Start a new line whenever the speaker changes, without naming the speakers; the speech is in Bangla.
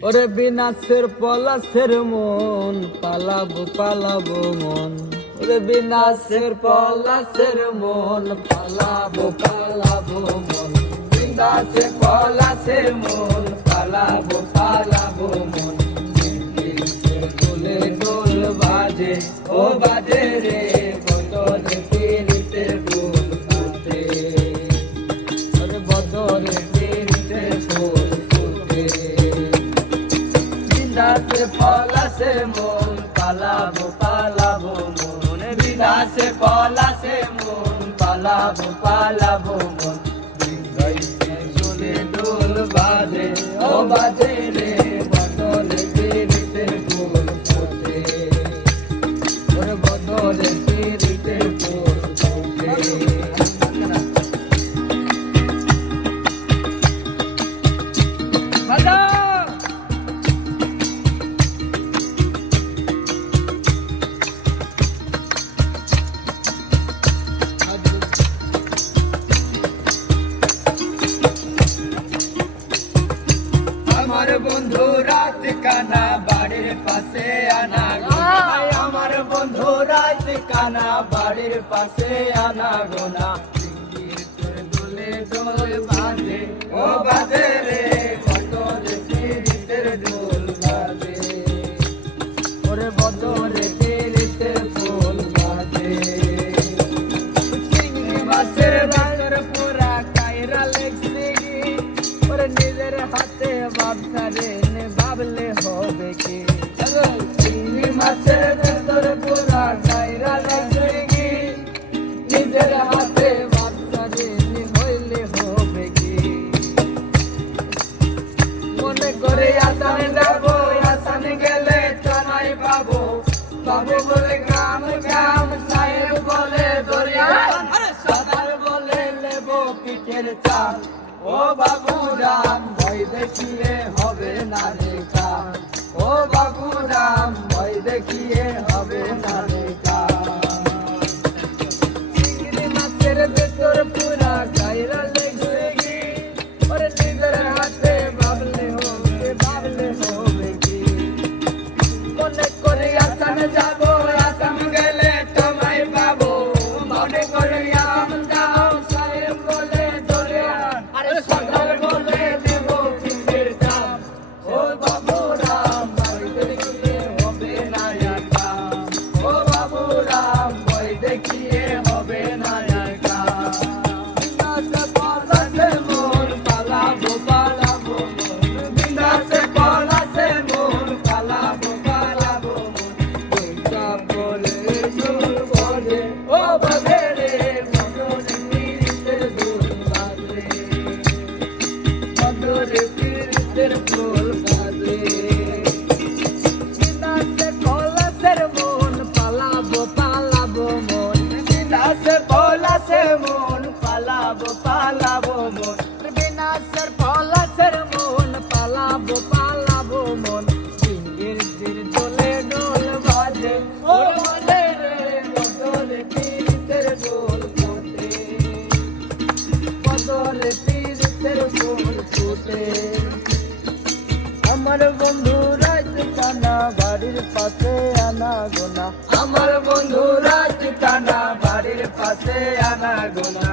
ওরে বিনাশের পলাশের মন, পালাব পালাব মন। ওরে বিনাশের পলাশের মন, পালাব পালাব মন। বিনাশের পলাশের মন, পালাব পালাব বিনাশে পলাশে মন, পালাবো পালাবো মন। বিনাশে পলাশে মন, পালাবো পালাবো মন। জলে দোল বাজে, ও বাজে রে। বন্ধু রাত বাড়ির পাশে আনা গো। আমার বন্ধু রাত বাড়ির পাশে আনা গোনা দোল বাঁধে। ও বাঁধে কেমনে করে আসানে যাব আসানে গেলে চানাই পাবো। বাবু বলে গ্রাম গ্রাম সাহেব বলে দরিয়া। সাদার বলে নেব পিঠের চাল। ও বাবু রাম ভয় দেখিয়ে হবে না পাশে আমার বন্ধু রাজ টানা বাড়ির পাশে আনা গোনা। আমার বন্ধু রাজ টানা বাড়ির পাশে আনা গোনা।